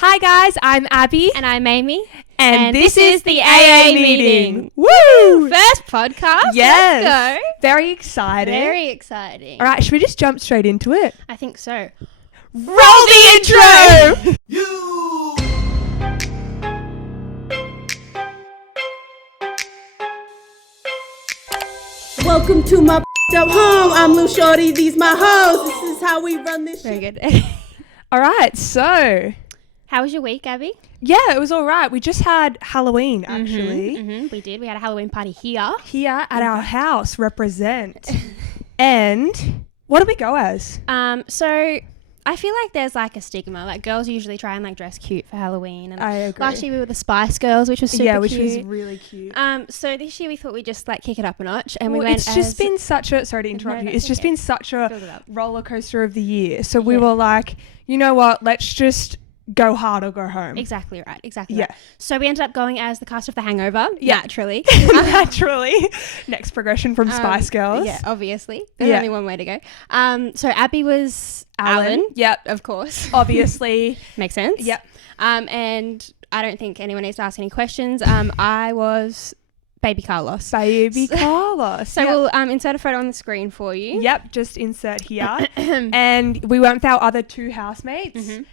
Hi guys, I'm Abby. And I'm Amy. And this is the AA meeting. Woo! First podcast. Yes. Let's go. Very exciting. Very exciting. All right, should we just jump straight into it? I think so. Roll the intro! Welcome to my up home. I'm Lou Shorty. These my hoes. This is how we run this Very shit. good. All right, so How was your week, Abby? yeah, it was all right. We just had Halloween actually We did. We had a Halloween party here. here at our house. Represent. And what did we go as? So I feel like there's like a stigma. Like girls usually try and like dress cute for Halloween. And I agree. last year we were the Spice Girls, which was super yeah, which cute. was really cute. So this year we thought we'd just like kick it up a notch, and Well, we went. it's just been such a sorry to interrupt you. that's It's just okay. been such Build a it up. roller coaster of the year. So we Yeah. were like, you know what? Let's just go hard or go home. Exactly right. Exactly. Yeah. Right. So we ended up going as the cast of The Hangover. Yeah. Naturally. Naturally. Next progression from Spice Girls. Yeah, obviously. There's Yeah. only one way to go. So Abby was Alan. Alan. Yep. Of course. Obviously. Makes sense. Yep. And I don't think anyone needs to ask any questions. I was Baby Carlos. Baby Carlos. So Yep. we'll insert a photo on the screen for you. Yep, just insert here. And we went with our other two housemates. Mhm.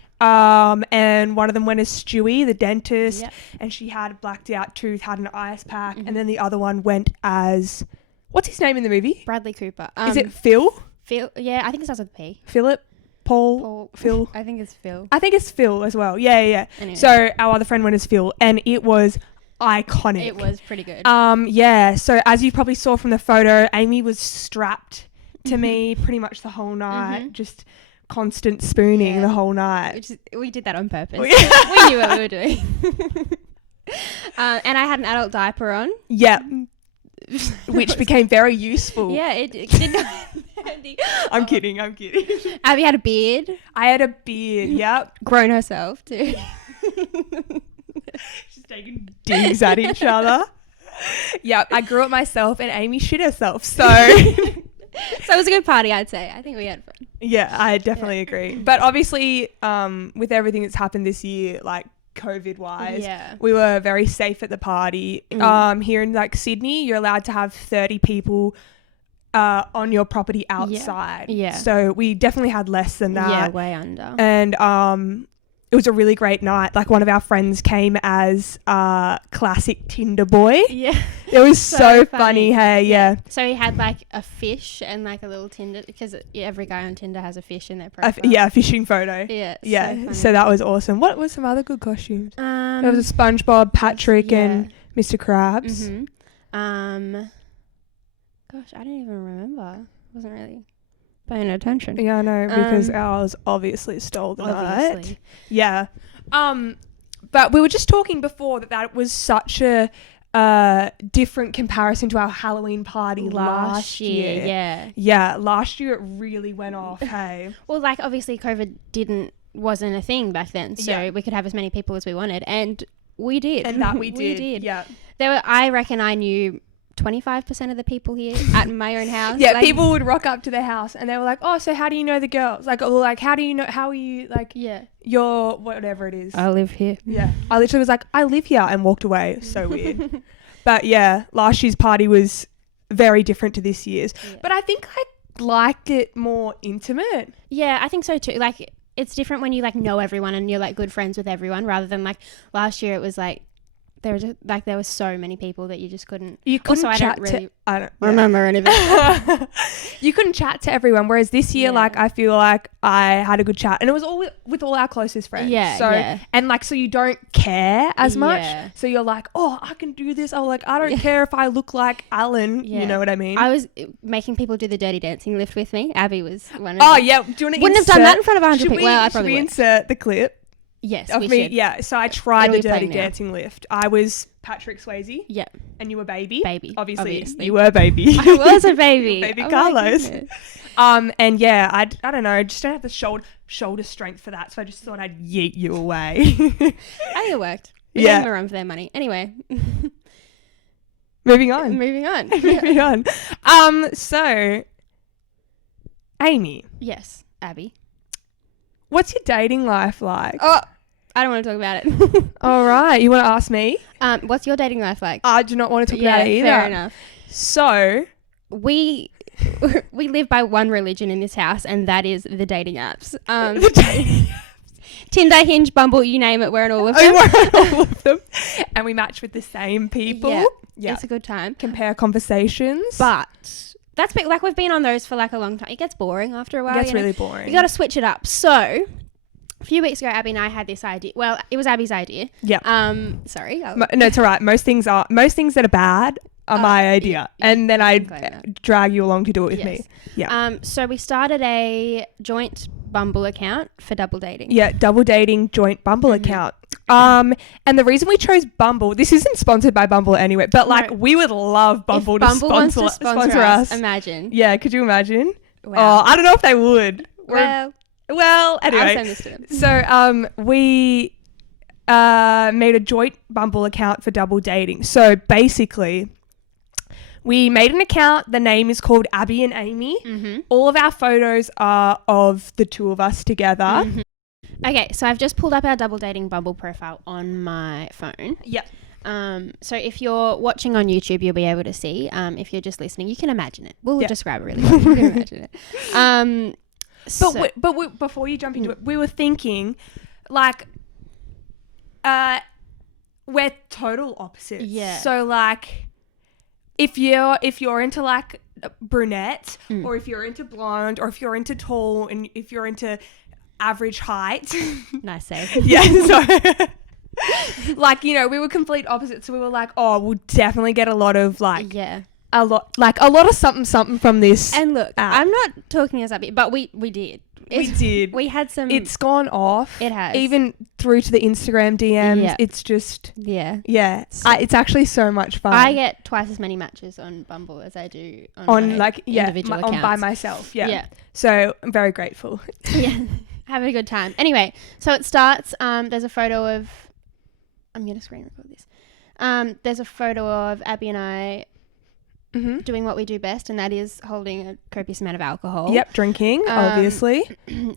And one of them went as Stewie, the dentist, Yep. and she had a blacked out tooth, had an ice pack, Mhm. and then the other one went as, what's his name in the movie? Bradley Cooper. Is it Phil? Phil? Yeah, I think it starts with a P. Philip? Paul? Paul. Phil? I think it's Phil. I think it's Phil as well. Yeah. Anyway. So our other friend went as Phil, and it was iconic. It was pretty good. Yeah. So as you probably saw from the photo, Amy was strapped to me pretty much the whole night, Mhm. just constant spooning Yeah. the whole night. We did that on purpose. Oh, yeah. We knew what we were doing. And I had an adult diaper on. Yeah. Which became very useful. Yeah, it did go handy. I'm kidding. Abby had a beard. I had a beard. Yep. Grown herself too. Just taking digs at each other. Yep. I grew it myself, and Amy shit herself. So. So it was a good party, I'd say. I think we had fun. Yeah, I definitely agree. But obviously, with everything that's happened this year, like COVID wise, Yeah. we were very safe at the party. Here in like Sydney, you're allowed to have 30 people on your property outside. Yeah. So we definitely had less than that. Yeah, way under. And it was a really great night. Like one of our friends came as classic Tinder boy. Yeah. It was so So funny. funny. Hey, yeah. So he had like a fish and like a little Tinder, because every guy on Tinder has a fish in their A profile. yeah, a fishing photo. Yeah. Yeah, So, so that was awesome. What was some other good costumes? funny. There was a SpongeBob, Patrick, yeah. and Mr. Krabs. Gosh, I don't even remember. Wasn't really paying attention. Yeah, I know, because Um, ours obviously stole the night. Obviously. Yeah. But we were just talking before that was such a different comparison to our Halloween party last year. Yeah. Yeah, last year it really went off, hey. Well, like obviously COVID wasn't a thing back then, so Yeah. we could have as many people as we wanted, and we did. And that we did. Yeah. I reckon I knew 25% of the people here at my own house. Yeah, like, people would rock up to the house and they were like, "Oh, so how do you know the girls?" Like, or like, "How do you know? How are you like? Yeah. Your whatever it is." I live here. Yeah, I literally was like, "I live here," and walked away. So weird. But yeah, last year's party was very different to this year's. Yeah. But I think I liked it more intimate. Yeah, I think so too. Like it's different when you like know everyone and you're like good friends with everyone, rather than like last year it was like there were so many people that you just couldn't. You couldn't Also, I chat don't really to. I don't remember anything. You couldn't chat to everyone, whereas this year, Yeah. like, I feel like I had a good chat, and it was all with all our closest friends. Yeah, So yeah. and like, so you don't care as much. Yeah. So you're like, oh, I can do this. Oh, like, I don't care if I look like Alan. Yeah. You know what I mean? I was making people do the dirty dancing lift with me. Abby was one of Oh them. yeah. Do you want to Wouldn't have done that in front of 100 Should people. Well, I should probably we would. insert the clip Yes, of we me? should. Yeah. So I tried It'll the be dirty playing now. dancing lift. I was Patrick Swayze, Yeah, and you were baby. baby. Obviously. You were baby. I was a baby. Baby Oh my Carlos. goodness. And yeah, I don't know, I just don't have the shoulder strength for that, so I just thought I'd yeet you away. I think it worked. We Yeah. gave them a run for their money. Anyway, Moving on. moving on. Moving on. So, Amy, Yes, Abby. what's your dating life like? Oh, I don't want to talk about it. All right. You want to ask me? What's your dating life like? I do not want to talk about it either. Fair enough. So We live by one religion in this house, and that is the dating apps. Tinder, Hinge, Bumble, you name it, we're on all of them. we're on all of them. And we match with the same people. Yeah. It's a good time. Compare conversations. But that's been, like, we've been on those for like a long time. It gets boring after a while. It gets really boring. You got to switch it up. So a few weeks ago, Abby and I had this idea. Well, it was Abby's idea. Yeah. Sorry. No, it's all right. Most things that are bad are my idea. And then I drag you along to do it with me. Yeah. So we started a joint Bumble account for double dating. Yeah, double dating joint Bumble account. And the reason we chose Bumble, this isn't sponsored by Bumble anyway, but like we would love Bumble, wants to sponsor us. Imagine. Yeah, could you imagine? Wow. Oh, I don't know if they would. Well, anyway. I'll send this to them. So we made a joint Bumble account for double dating. So basically, we made an account. The name is called Abby and Amy. Mm-hmm. All of our photos are of the two of us together. Mm-hmm. Okay, so I've just pulled up our double dating Bumble profile on my phone. Yep. So if you're watching on YouTube, you'll be able to see. If you're just listening, you can imagine it. We'll describe it really well. You can imagine it. But before you jump into it, we were thinking, like, we're total opposites. Yeah. So like, if you're into like brunette, or if you're into blonde, or if you're into tall, and if you're into average height. Nice save. Yeah. So like, you know, we were complete opposites. So we were like, oh, we'll definitely get a lot of like a lot of something from this. And look, I'm not talking us up here, but we did. We did. We had some. It's gone off. It has. Even through to the Instagram DMs. Yeah. It's just. Yeah. Yeah. It's actually so much fun. I get twice as many matches on Bumble as I do on like individual accounts. By myself. Yeah. Yeah. So I'm very grateful. Yeah. Having a good time. Anyway, so it starts. There's a photo of. I'm going to screen record this. There's a photo of Abby and I doing what we do best, and that is holding a copious amount of alcohol. Yep, drinking, obviously.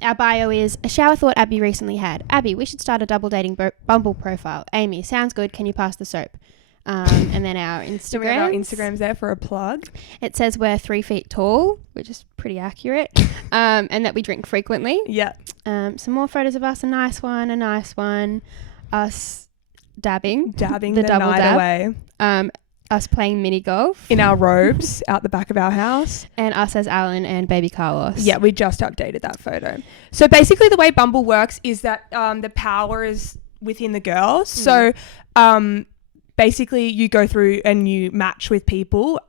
Our bio is, a shower thought Abby recently had. Abby, we should start a double dating Bumble profile. Amy, sounds good. Can you pass the soap? And then our Instagram. So we have our Instagrams there for a plug. It says we're 3 feet tall, which is pretty accurate, and that we drink frequently. Yeah. Some more photos of us. A nice one. Us dabbing the double night dab away. Us playing mini golf in our robes out the back of our house, and us as Alan and baby Carlos. Yeah, we just updated that photo. So basically, the way Bumble works is that the power is within the girls. So basically, you go through and you match with people.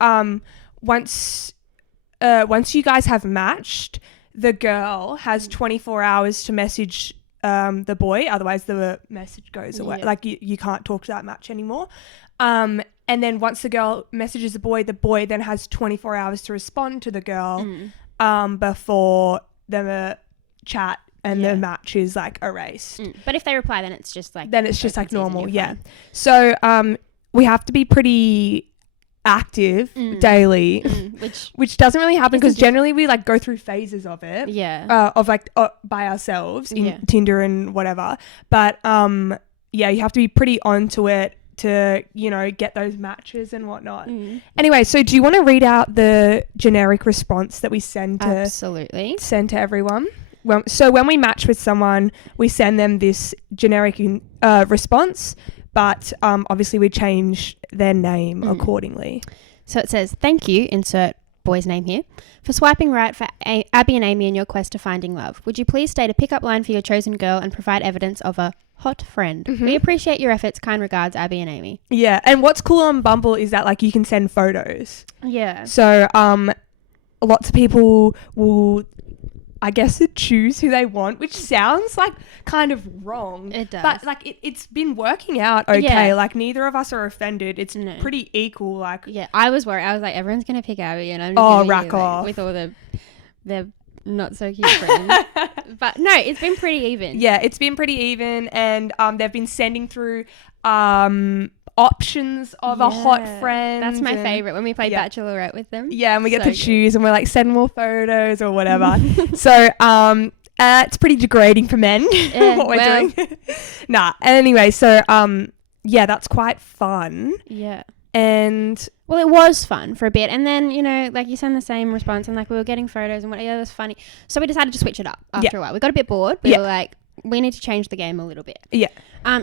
Once you guys have matched, the girl has 24 hours to message the boy, otherwise the message goes away. Like you can't talk to that match anymore. And then once the girl messages the boy then has 24 hours to respond to the girl before the chat and the match is like erased. But if they reply, then it's just like normal. Yeah. So we have to be pretty active daily, which doesn't really happen because generally we like go through phases of it. Yeah. Of like by ourselves in Tinder and whatever. But you have to be pretty onto it to, you know, get those matches and whatnot. Anyway, so do you want to read out the generic response that we send to everyone? So when we match with someone, we send them this generic response, but obviously we change their name accordingly. So it says, thank you, insert boy's name here, for swiping right for Abby and Amy in your quest to finding love. Would you please state a pickup line for your chosen girl and provide evidence of a hot friend? We appreciate your efforts. Kind regards, Abby and Amy. Yeah, and what's cool on Bumble is that like you can send photos. Yeah. So lots of people will, I guess, choose who they want, which sounds like kind of wrong. It does. But like it's been working out okay. Yeah. Like neither of us are offended. It's pretty equal. Like I was worried. I was like, everyone's gonna pick Abby, and I'm just rack off with all the not so cute friends. But no, it's been pretty even. Yeah, it's been pretty even, and they've been sending through options of a hot friend. That's my favorite, when we play Bachelorette with them. Yeah, and we get to choose, and we're like, send more photos or whatever. So It's pretty degrading for men what we're doing. Nah. Anyway, so yeah, that's quite fun. Yeah. And well, it was fun for a bit, and then like you send the same response, and like we were getting photos and it was funny. So we decided to switch it up after a while. We got a bit bored. We were like, we need to change the game a little bit. Yeah.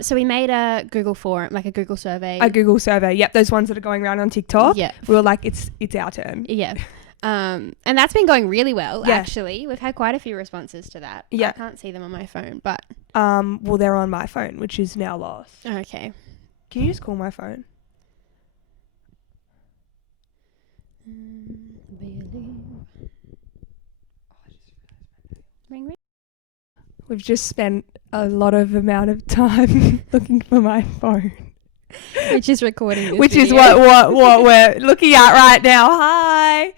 So we made a Google form, like a Google survey. A Google survey. Yep, those ones that are going around on TikTok. Yeah. We were like, it's our turn. Yeah. And that's been going really well. Actually, we've had quite a few responses to that. Yeah. I can't see them on my phone, but well, they're on my phone, which is now lost. Okay. Can you just call my phone? Ring. We've just spent a lot of amount of time looking for my phone, which is recording this which video. Is what we're looking at right now. Hi.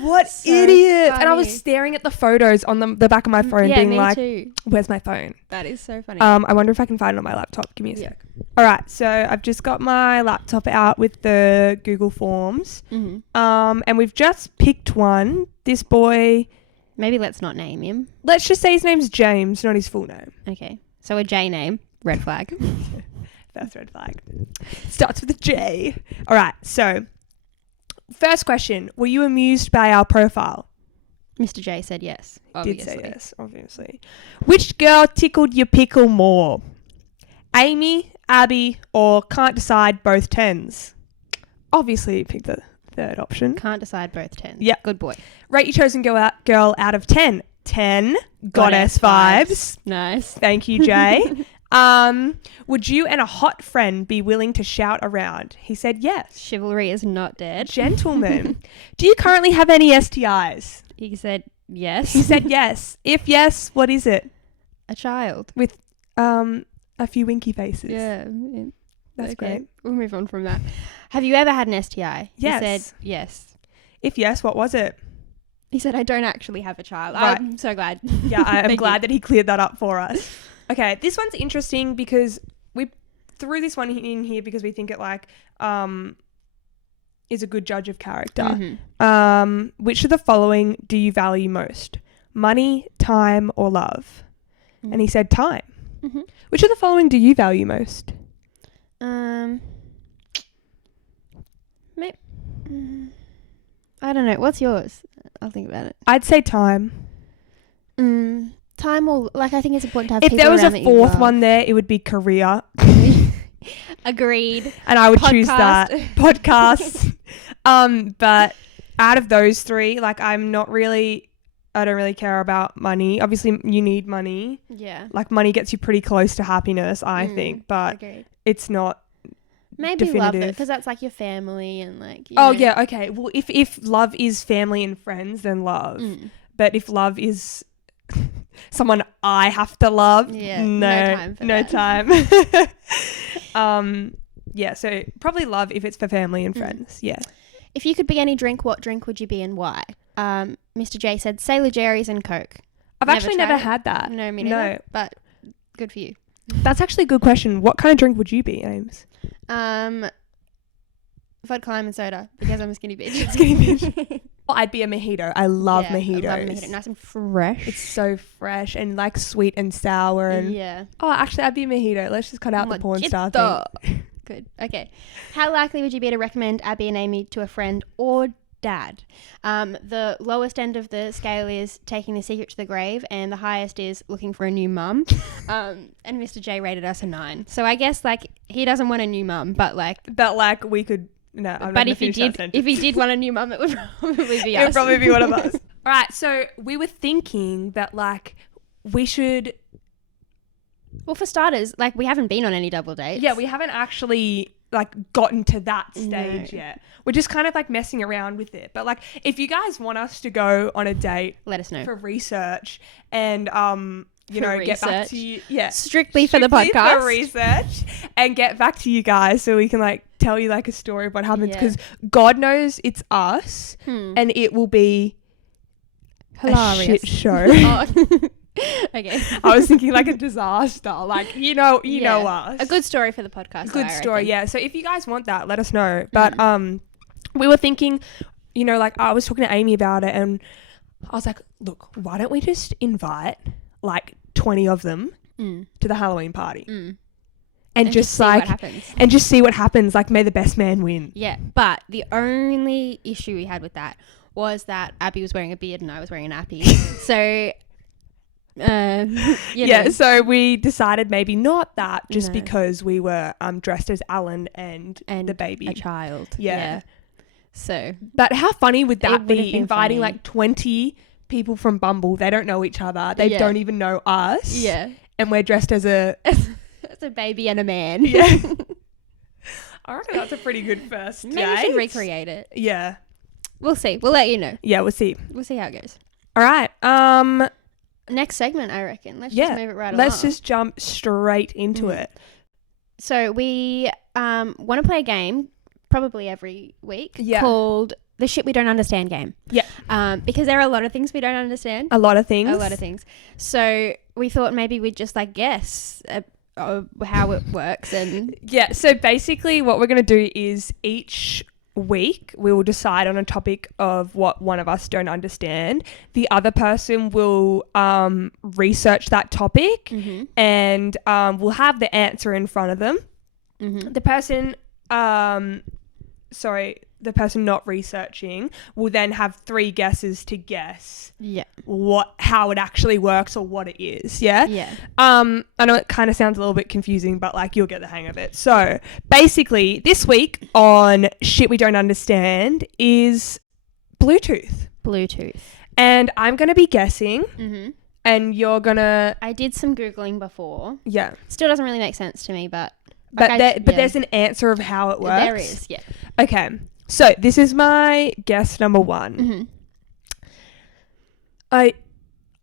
What so idiot. Funny. And I was staring at the photos on the back of my phone being like, too. Where's my phone? That is so funny. I wonder if I can find it on my laptop. Give me a sec. All right, so I've just got my laptop out with the Google Forms. Mm-hmm. And we've just picked one. This boy. Maybe let's not name him. Let's just say his name's James, not his full name. Okay. So a J name. Red flag. First red flag. Starts with a J. All right, so first question. Were you amused by our profile? Mr. J said yes. Obviously. Did say yes, obviously. Which girl tickled your pickle more? Amy, Abby, or can't decide both 10s? Obviously, pick the third option. Can't decide both 10s. Yeah. Good boy. Rate your chosen girl out of 10. 10. Goddess vibes. Nice. Thank you, Jay. Would you and a hot friend be willing to shout around? He said yes. Chivalry is not dead. Gentlemen. Do you currently have any STIs? He said yes. He said yes. If yes, what is it? A child. With a few winky faces. Yeah. That's great. We'll move on from that. Have you ever had an STI? Yes. He said yes. If yes, what was it? He said, I don't actually have a child. Right. I'm so glad. Yeah, I am glad that he cleared that up for us. Okay, this one's interesting because we threw this one in here because we think it is a good judge of character. Mm-hmm. Which of the following do you value most? Money, time, or love? Mm-hmm. And he said time. Mm-hmm. Which of the following do you value most? I don't know. What's yours? I'll think about it. I'd say time. Time or I think it's important to have if people there was around a fourth one there, it would be career. Agreed. And I would choose that. Podcasts. But out of those three, I don't really care about money. Obviously you need money. Yeah. Money gets you pretty close to happiness, I think, but agreed. It's not maybe definitive. Love it because that's your family and yeah, okay. Well, if love is family and friends, then love. But if love is someone I have to love, no time. Yeah, so probably love if it's for family and friends. Yeah. If you could be any drink, what drink would you be and why? Mr. J said Sailor Jerry's and Coke. I've actually never had that. No, me neither. No, but good for you. That's actually a good question. What kind of drink would you be, Ames? Vodka lime and soda because I'm a skinny bitch. Skinny bitch. Well, I'd be a mojito. I love mojitos. I love mojito. Nice and fresh. It's so fresh and sweet and sour and Oh, actually, I'd be a mojito. Let's just cut out the porn star thing. Good. Okay. How likely would you be to recommend Abby and Amy to a friend or dad? The lowest end of the scale is taking the secret to the grave, and the highest is looking for a new mum. And Mr. J rated us a 9. So I guess he doesn't want a new mum, but we could. No, I'm but not if he did want a new mum, it would probably be us. It would probably be one of us. All right. So we were thinking that we should. Well, for starters, we haven't been on any double dates. Yeah, we haven't actually gotten to that stage yet. We're just kind of messing around with it. But if you guys want us to go on a date, let us know for research and get back to you. Yeah, strictly for the podcast for research and get back to you guys so we can tell you a story of what happens because God knows it's us and it will be hilarious. A shit show. Okay. I was thinking a disaster. You know us. A good story for the podcast. Good story, yeah. So if you guys want that, let us know. But we were thinking, I was talking to Amy about it and I was like, look, why don't we just invite like 20 of them to the Halloween party. And just see like, what happens. and just see what happens. Like, may the best man win. Yeah, but the only issue we had with that was that Abby was wearing a beard and I was wearing a nappy. So, so we decided maybe not that, just because we were dressed as Alan and the baby. A child. Yeah. So. But how funny would that be, inviting funny. like 20 people from Bumble? They don't know each other. They don't even know us. Yeah. And we're dressed as a... It's a baby and a man. Yeah. I reckon that's a pretty good first date. Maybe we should recreate it. Yeah. We'll see. We'll let you know. Yeah, we'll see. We'll see how it goes. All right. Next segment, I reckon. Let's just move it right along. Let's just jump straight into it. So we want to play a game probably every week called the Shit We Don't Understand game. Yeah. Because there are a lot of things we don't understand. A lot of things. So we thought maybe we'd just like guess how it works. And yeah. So basically what we're going to do is each week we will decide on a topic of what one of us don't understand. The other person will research that topic and we'll have the answer in front of them. The person the person not researching will then have 3 guesses to guess how it actually works or what it is. I know it kind of sounds a little bit confusing, but like you'll get the hang of it. So basically this week on Shit We Don't Understand is Bluetooth, and I'm gonna be guessing and you're gonna... I did some Googling before. Still doesn't really make sense to me, but there's an answer of how it works. There is. Okay, so this is my guess number 1.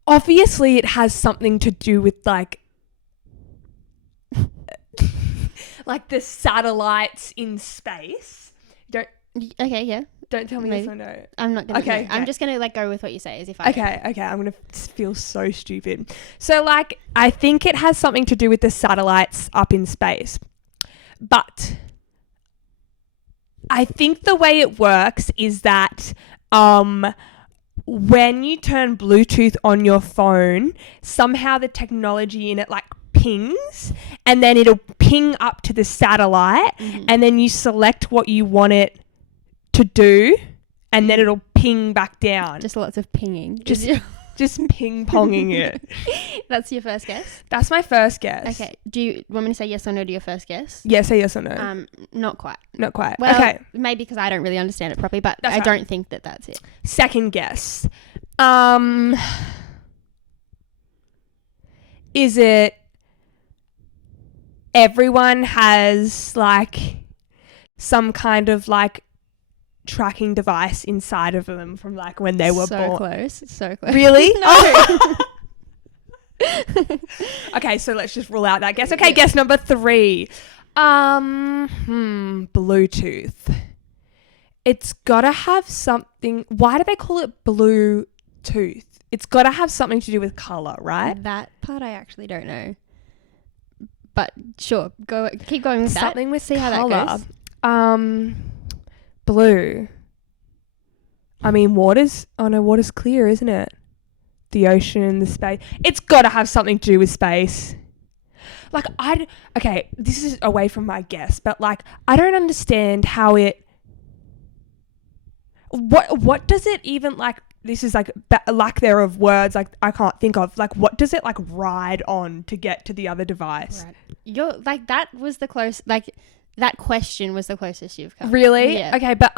Obviously it has something to do with like like the satellites in space. Don't tell me yes or no. I'm not gonna. Okay. I'm just gonna like go with what you say as if I. Okay. I'm gonna feel so stupid. So like, I think it has something to do with the satellites up in space, but I think the way it works is that when you turn Bluetooth on your phone, somehow the technology in it like pings, and then it'll ping up to the satellite, and then you select what you want it to do, and then it'll ping back down. Just lots of pinging. Just ping-ponging it. That's your first guess? That's my first guess. Okay. Do you want me to say yes or no to your first guess? Yeah, say yes or no. Not quite. Not quite. Well, okay. Maybe because I don't really understand it properly, but I don't think that's it. Second guess. Is it everyone has like some kind of like tracking device inside of them from like when they were born? So close. Really? No. Okay, so let's just rule out that guess. Okay, guess number 3. Bluetooth. It's gotta have something. Why do they call it Bluetooth? It's gotta have something to do with color, right? That part I actually don't know. But sure, keep going with something that. With see color. How that goes. Blue. I mean, water's clear, isn't it? The ocean, the space. It's got to have something to do with space. Like, okay, this is away from my guess, but like, I don't understand how it... What does it even, like, this is like lack there of words, like, I can't think of, like, what does it, like, ride on to get to the other device? Right. You're, like, that was the close, like... That question was the closest you've come. Really? Yeah. Okay, but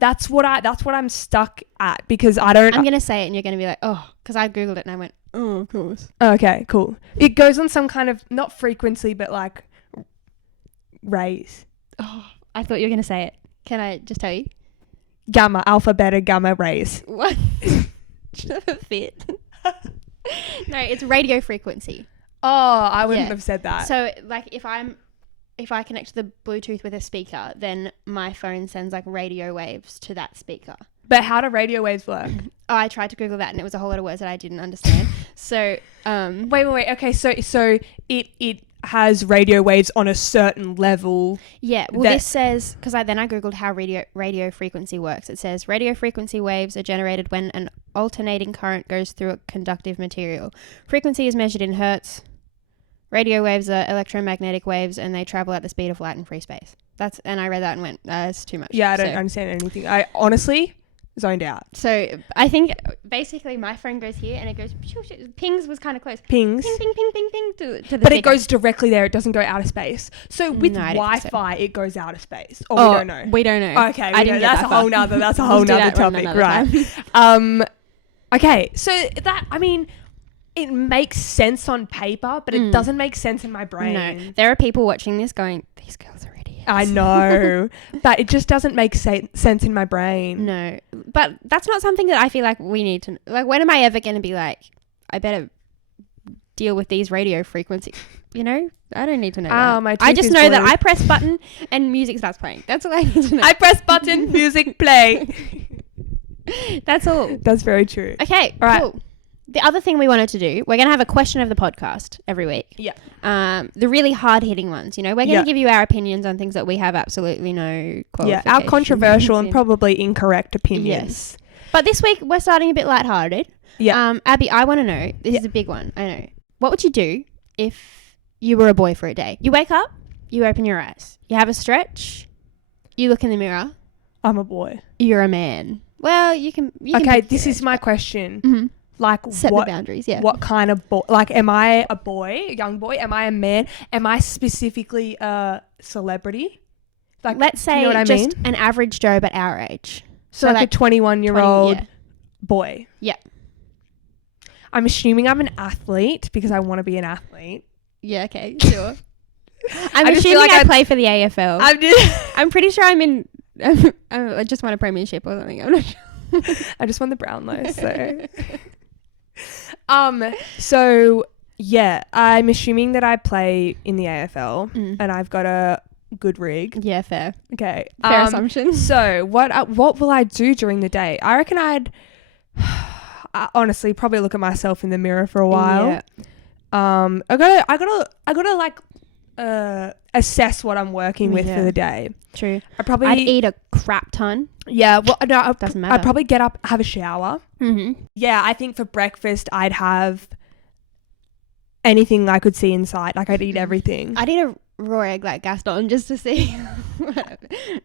that's what I'm stuck at, because I don't... I'm going to say it and you're going to be like, oh, because I Googled it and I went, oh, of course. Okay, cool. It goes on some kind of, not frequency, but like rays. Oh, I thought you were going to say it. Can I just tell you? Gamma, alpha, beta, gamma rays. What? Should have fit. No, it's radio frequency. Oh, I wouldn't have said that. So like if I connect the Bluetooth with a speaker, then my phone sends like radio waves to that speaker. But how do radio waves work? Oh, I tried to Google that and it was a whole lot of words that I didn't understand. So, wait. Okay, so it has radio waves on a certain level. Yeah, well, that- this says, because I googled how radio frequency works. It says radio frequency waves are generated when an alternating current goes through a conductive material. Frequency is measured in hertz. Radio waves are electromagnetic waves, and they travel at the speed of light in free space. And I read that and went, it's too much. Yeah, I don't understand anything. I honestly zoned out. So I think basically my phone goes here and it goes, pings was kind of close. Pings. Ping, ping, ping, ping, ping to the But speaker. it goes directly there. It doesn't go out of space. So with No, I don't think so. Wi-Fi, it goes out of space. Or we don't know. We don't know. Okay, I didn't get that's that a whole far. nother. That's a whole Let's do nother that one topic, another right? time. Okay, so that it makes sense on paper, but it doesn't make sense in my brain. No, there are people watching this going, these girls are idiots. I know, but it just doesn't make sense in my brain. No, but that's not something that I feel like we need to. Like, when am I ever going to be like, I better deal with these radio frequencies? You know, I don't need to know. That. I just know that I press button and music starts playing. That's all I need to know. I press button, music play. That's all. That's very true. Okay, All right. cool. The other thing we wanted to do, we're going to have a question of the podcast every week. Yeah. The really hard-hitting ones, you know. We're going to give you our opinions on things that we have absolutely no qualifications. Yeah, our controversial and in. probably incorrect opinions. Yes. But this week, we're starting a bit lighthearted. Yeah. Abby, I want to know, this is a big one, I know. What would you do if you were a boy for a day? You wake up, you open your eyes, you have a stretch, you look in the mirror. I'm a boy. You're a man. Well, you can okay, pick this your is my question. Mm-hmm. Like, Set what the boundaries, yeah. What kind of boy? Like, am I a boy, a young boy? Am I a man? Am I specifically a celebrity? Like, let's say you know what I just mean? an average Joe, but our age. So like a 21-year-old 20, boy. Yeah. I'm assuming I'm an athlete because I want to be an athlete. Yeah, okay, sure. I'm I just assuming feel like I I'd- play for the AFL. I'm just I'm pretty sure I'm in... I just won a premiership or something. I'm not sure. I just won the Brownlow, so yeah, I'm assuming that I play in the AFL and I've got a good rig. Yeah, fair. Okay. Fair assumption. So what will I do during the day? I reckon I'd honestly probably look at myself in the mirror for a while. Yeah. I gotta like assess what I'm working with for the day. True. I'd eat a crap ton. Yeah, well, no, Doesn't matter. I'd probably get up, have a shower. Mm-hmm. Yeah, I think for breakfast I'd have anything I could see inside. Like, I'd eat everything. I'd eat a raw egg like Gaston just to see.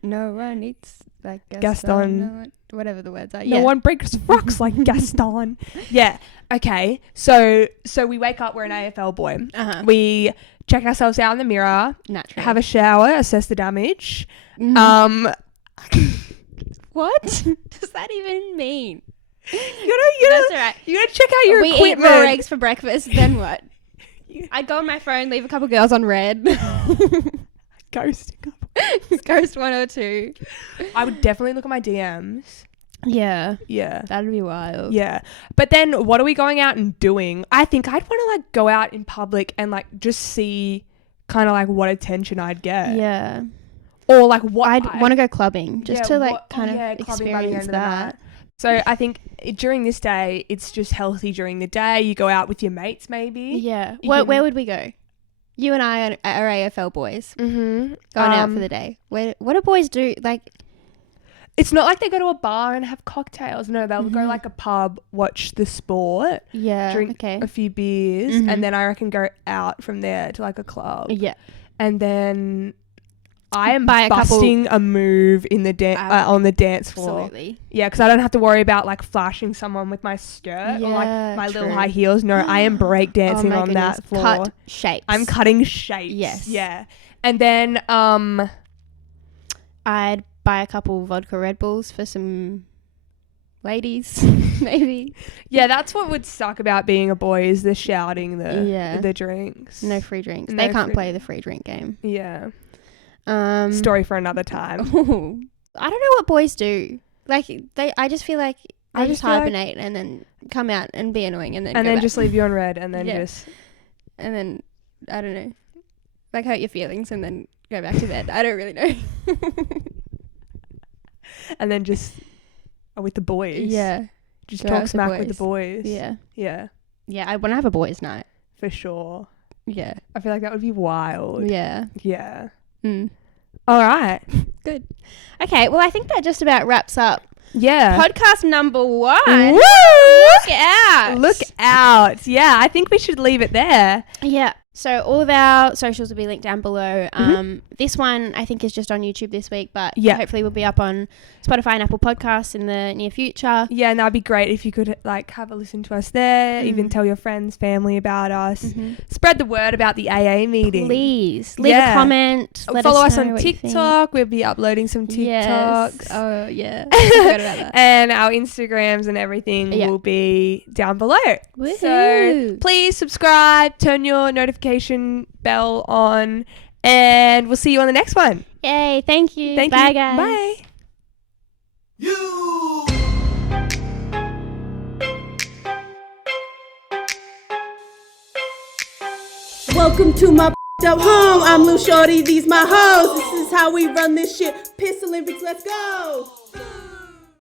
No one eats like Gaston. No one, whatever the words are. No one breaks rocks like Gaston. Yeah. Okay. So we wake up, we're an AFL boy. Uh-huh. We check ourselves out in the mirror, Naturally. have a shower, assess the damage. Mm-hmm. What does that even mean? That's all right. You gotta check out your we equipment. eat raw eggs for breakfast, then what? I'd go on my phone, leave a couple girls on red. Ghost. Ghost 1 or 2. I would definitely look at my DMs. Yeah. Yeah. That'd be wild. Yeah. But then what are we going out and doing? I think I'd want to like go out in public and like just see kind of like what attention I'd get. Yeah. Or like what I'd want to go clubbing just to like clubbing by the end experience of the that. night. So I think during this day, it's just healthy during the day. You go out with your mates maybe. Yeah. You Where can- would we go? You and I are AFL boys. Mm-hmm. Going out for the day. What do boys do? Like, it's not like they go to a bar and have cocktails. No, they'll go like a pub, watch the sport, yeah. drink Okay. a few beers, and then I reckon go out from there to like a club. Yeah. And then I am Buy a couple- busting a move in the on the dance floor. Absolutely. Yeah, because I don't have to worry about like flashing someone with my skirt or like Yeah, my little true. high heels. No, I am break dancing Oh my on goodness. that floor. Cut shapes. I'm cutting shapes. Yes. Yeah. And then I'd buy a couple vodka Red Bulls for some ladies, maybe. yeah, that's what would suck about being a boy is the shouting, Yeah. the drinks. No free drinks. No They can't free- play the free drink game. Yeah. Story. For another time. I don't know what boys do. Like I just feel like I they just just feel like- hibernate and then come out and be annoying and then And go then back. just leave you on red and then Yeah. just and then I don't know, like hurt your feelings and then go back to bed. I don't really know. and then just with the boys. Yeah, Just Go out talk with the smack with the boys. yeah, Yeah. yeah. I want to have a boys' night. For sure. Yeah. I feel like that would be wild. Yeah. Yeah. Mm. All right. Good. Okay, well, I think that just about wraps up Yeah. podcast number 1. Woo! Look out. Look out. Yeah, I think we should leave it there. Yeah. So all of our socials will be linked down below. This one I think is just on YouTube this week, but hopefully will be up on Spotify and Apple Podcasts in the near future. Yeah, and that'd be great if you could like have a listen to us there, even tell your friends, family about us. Spread the word about the AA meeting. Please leave a comment. Follow us know on what you think. TikTok. We'll be uploading some TikToks. Yes. Oh yeah. I forgot about that. And our Instagrams and everything will be down below. Woohoo. So please subscribe, turn your notification bell on, and we'll see you on the next one. Yay, thank you. Thank Bye, you. guys. Bye. Welcome to my up home. I'm Lil Shorty, these my hoes. This is how we run this shit. Piss Olympics, let's go.